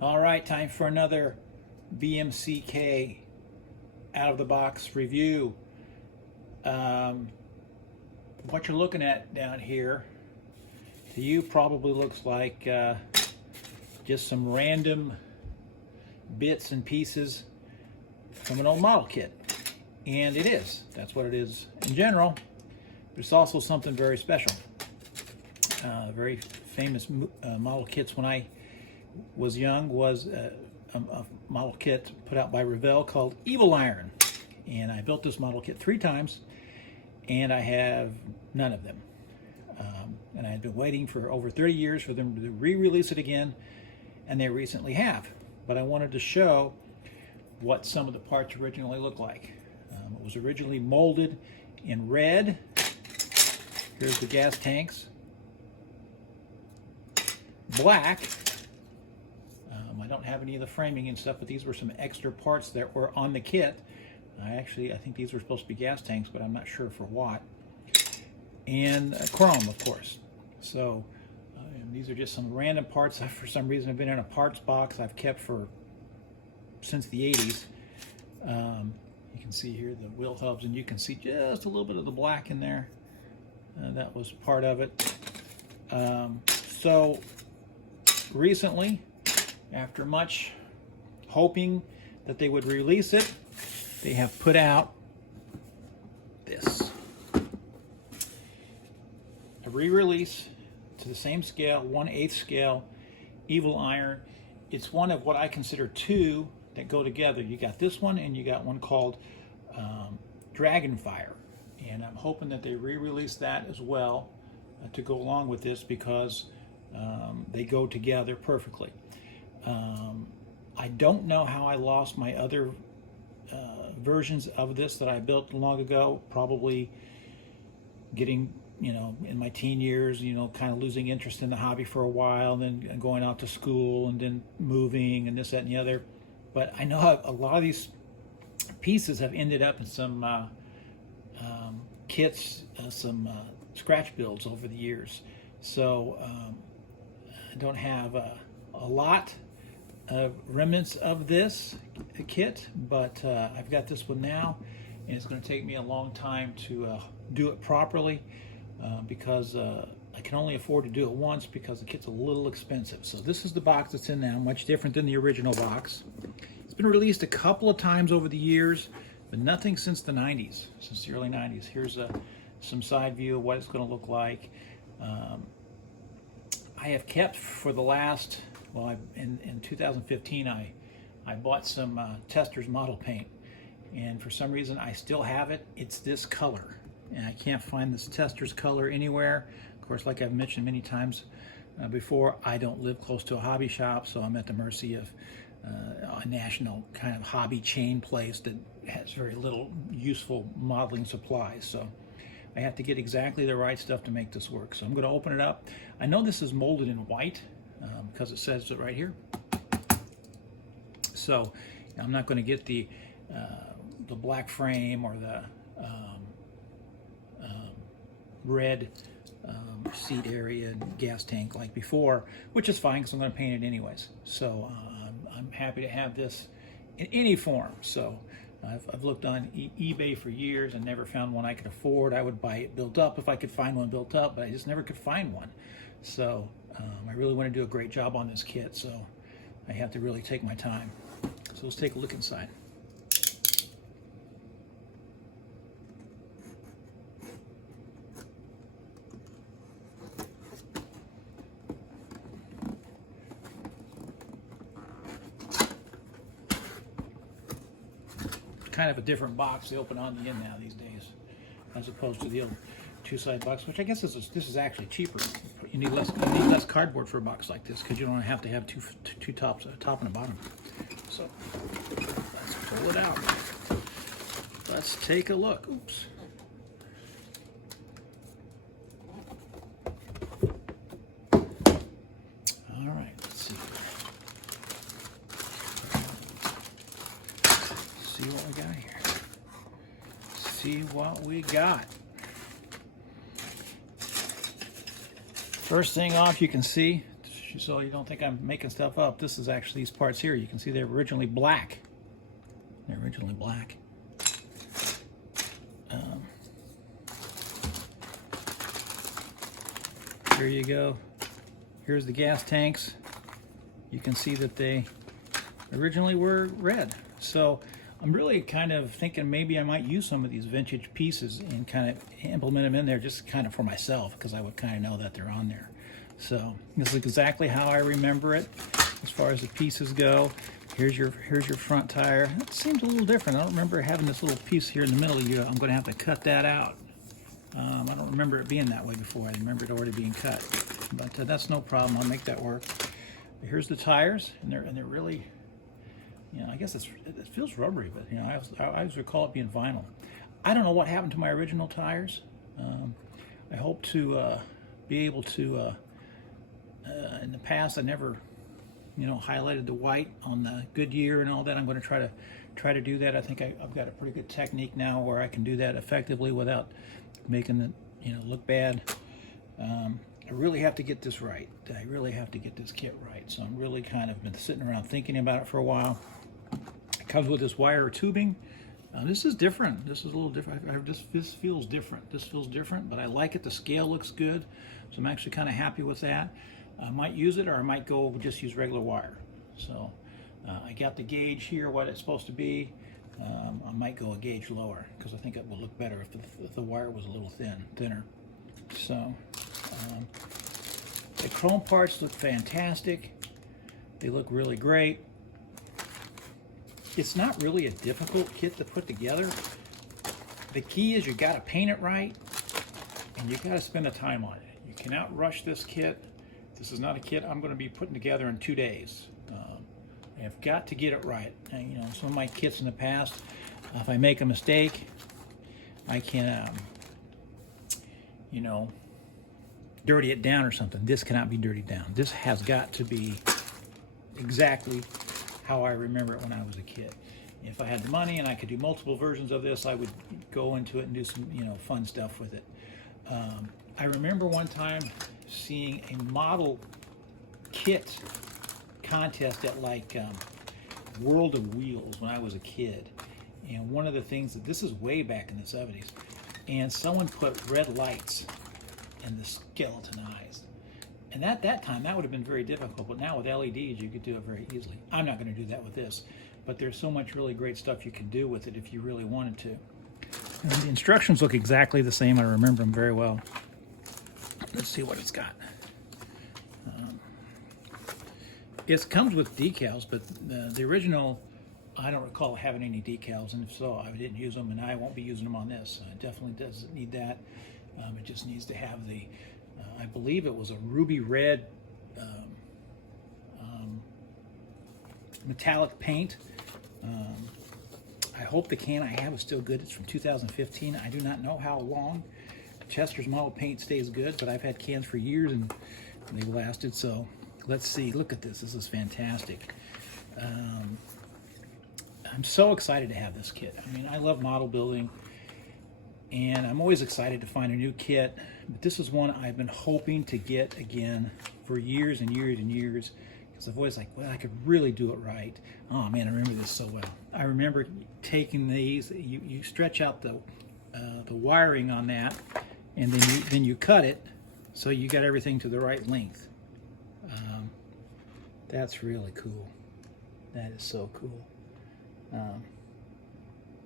All right, time for another Bmck out of the box review. What you're looking at down here to you probably looks like just some random bits and pieces from an old model kit, and it is. That's what it is in general, but it's also something very special. Very famous model kits when I was young was a model kit put out by Revell called Evil Iron, and I built this model kit 3 times and I have none of them, and I had been waiting for over 30 years for them to re-release it again, and they recently have. But I wanted to show what some of the parts originally looked like. It was originally molded in red. Here's the gas tanks. Black. I don't have any of the framing and stuff, but these were some extra parts that were on the kit. I think these were supposed to be gas tanks, but I'm not sure for what. And chrome, of course. So and these are just some random parts that for some reason have been in a parts box I've kept since the 80s. You can see here the wheel hubs, and you can see just a little bit of the black in there. That was part of it. So recently, after much hoping that they would release it, they have put out this. A re-release to the same scale, 1/8 scale, Evil Iron. It's one of what I consider 2 that go together. You got this one and you got one called Dragonfire. And I'm hoping that they re-release that as well to go along with this, because they go together perfectly. I don't know how I lost my other versions of this that I built long ago, probably getting, in my teen years, kind of losing interest in the hobby for a while, and then going out to school, and then moving, and this, that, and the other. But I know a lot of these pieces have ended up in some kits, some scratch builds over the years. So I don't have a lot of remnants of this kit, but I've got this one now, and it's going to take me a long time to do it properly, because I can only afford to do it once because the kit's a little expensive. So this is the box that's in now, much different than the original box. It's been released a couple of times over the years, but nothing since the 90s, since the early 90s. Here's some side view of what it's going to look like. I have kept for the last, in 2015, I bought some Testors model paint, and for some reason I still have it. It's this color, and I can't find this Testors color anywhere. Of course, like I've mentioned many times before, I don't live close to a hobby shop, so I'm at the mercy of a national kind of hobby chain place that has very little useful modeling supplies. So I have to get exactly the right stuff to make this work. So I'm going to open it up. I know this is molded in white because it says it right here. So I'm not going to get the black frame or the red seat area and gas tank like before, which is fine because I'm going to paint it anyways. So I'm happy to have this in any form. So I've looked on eBay for years and never found one I could afford. I would buy it built up if I could find one built up, but I just never could find one. So I really want to do a great job on this kit, so I have to really take my time. So let's take a look inside. Kind of a different box they open on the end now these days, as opposed to the old 2-side box, which I guess this is actually cheaper. You need less cardboard for a box like this because you don't have to have two tops, a top and a bottom. So let's pull it out. Let's take a look. Oops. All right, let's see. See what we got here. See what we got. First thing off, you can see, so you don't think I'm making stuff up, this is actually these parts here. You can see they're originally black. They're originally black. Here you go. Here's the gas tanks. You can see that they originally were red. So I'm really kind of thinking maybe I might use some of these vintage pieces and kind of implement them in there just kind of for myself, because I would kind of know that they're on there. So this is exactly how I remember it as far as the pieces go. Here's your front tire. It seems a little different. I don't remember having this little piece here in the middle. I'm going to have to cut that out. I don't remember it being that way before. I remember it already being cut, but that's no problem. I'll make that work. Here's the tires, and they're really, you know, I guess it feels rubbery, but you know, I always recall it being vinyl. I don't know what happened to my original tires. I hope to be able to. In the past, I never, you know, highlighted the white on the Goodyear and all that. I'm going to try to do that. I think I've got a pretty good technique now where I can do that effectively without making it, you know, look bad. I really have to get this right. I really have to get this kit right. So I'm really kind of been sitting around thinking about it for a while. It comes with this wire tubing. This is different. This is a little different. This feels different. This feels different, but I like it. The scale looks good, so I'm actually kind of happy with that. I might use it, or I might go just use regular wire. So I got the gauge here, what it's supposed to be. I might go a gauge lower because I think it will look better if the wire was a little thinner. So the chrome parts look fantastic. They look really great. It's not really a difficult kit to put together. The key is you got to paint it right, and you got to spend the time on it. You cannot rush this kit. This is not a kit I'm going to be putting together in 2 days. I've got to get it right. And, you know, some of my kits in the past, if I make a mistake, I can, you know, dirty it down or something. This cannot be dirtied down. This has got to be exactly how I remember it when I was a kid. If I had the money and I could do multiple versions of this, I would go into it and do some, you know, fun stuff with it. I remember one time seeing a model kit contest at like World of Wheels when I was a kid, and one of the things that this is way back in the 70s, and someone put red lights in the skeleton eyes, and at that time that would have been very difficult, but now with LEDs you could do it very easily. I'm not going to do that with this, but there's so much really great stuff you can do with it if you really wanted to. And the instructions look exactly the same. I remember them very well. Let's see what it's got. It comes with decals, but the original, I don't recall having any decals, and if so, I didn't use them, and I won't be using them on this. It definitely doesn't need that. It just needs to have the, I believe it was a ruby red metallic paint. I hope the can I have is still good. It's from 2015. I do not know how long Chester's model paint stays good, but I've had cans for years and they've lasted. So let's see. Look at this. This is fantastic. I'm so excited to have this kit. I mean, I love model building, and I'm always excited to find a new kit. But this is one I've been hoping to get again for years and years and years, because I've always like, well, I could really do it right. Oh man, I remember this so well. I remember taking these. You stretch out the wiring on that, and then you cut it so you got everything to the right length. That's really cool. That is so cool.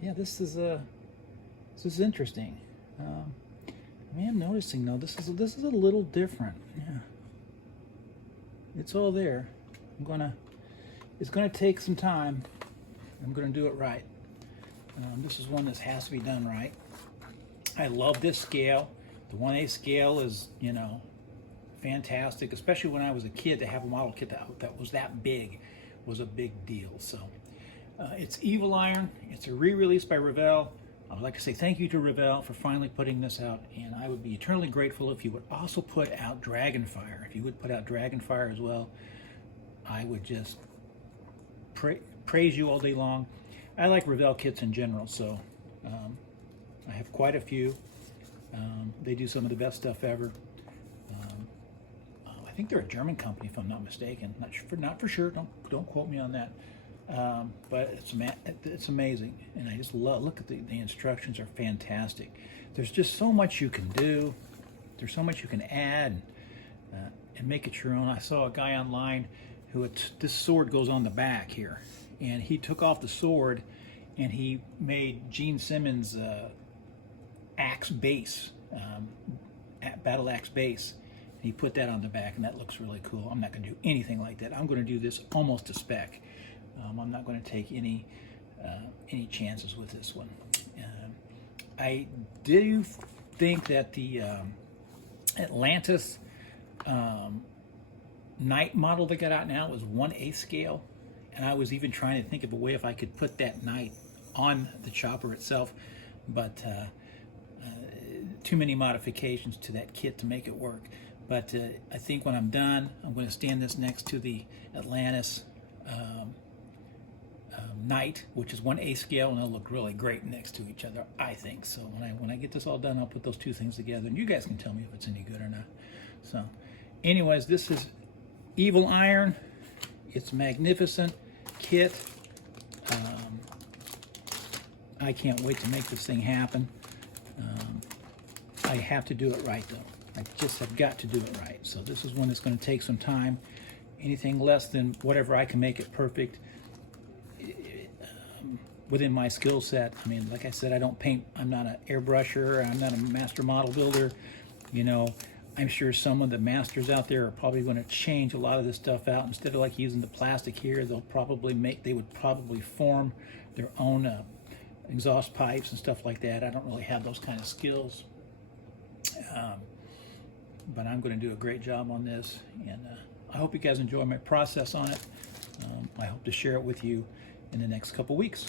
Yeah, this is interesting. I am noticing though, this is a little different. Yeah, it's all there. It's gonna take some time. I'm gonna do it right. This is one that has to be done right. I love this scale. The 1/8 scale is, you know, fantastic, especially when I was a kid. To have a model kit that was that big was a big deal. So it's Evil Iron. It's a re-release by Revell. I would like to say thank you to Revell for finally putting this out, and I would be eternally grateful if you would also put out Dragonfire. If you would put out Dragonfire as well, I would just praise you all day long. I like Revell kits in general, so I have quite a few. They do some of the best stuff ever. think they're a German company, if I'm not mistaken. Not for sure. Don't quote me on that. But it's amazing, and I just look at the instructions are fantastic. There's just so much you can do. There's so much you can add and make it your own. I saw a guy online who this sword goes on the back here, and he took off the sword and he made Gene Simmons' axe base, battle axe base. And he put that on the back, and that looks really cool. I'm not going to do anything like that. I'm going to do this almost to spec. I'm not going to take any chances with this one. I do think that the Atlantis Knight model they got out now was 1/8 scale, and I was even trying to think of a way if I could put that Knight on the chopper itself, but too many modifications to that kit to make it work. But I think when I'm done, I'm going to stand this next to the Atlantis Knight, which is 1/8 scale, and they'll look really great next to each other, I think. So when I get this all done, I'll put those two things together, and you guys can tell me if it's any good or not. So anyways, this is Evil Iron. It's a magnificent kit. I can't wait to make this thing happen. I have to do it right, though. I just have got to do it right. So this is one that's going to take some time. Anything less than whatever I can make it perfect within my skill set. I mean, like I said, I don't paint. I'm not an airbrusher. I'm not a master model builder. You know, I'm sure some of the masters out there are probably going to change a lot of this stuff out. Instead of like using the plastic here, they would probably form their own exhaust pipes and stuff like that. I don't really have those kind of skills. But I'm going to do a great job on this, and I hope you guys enjoy my process on it. I hope to share it with you in the next couple weeks.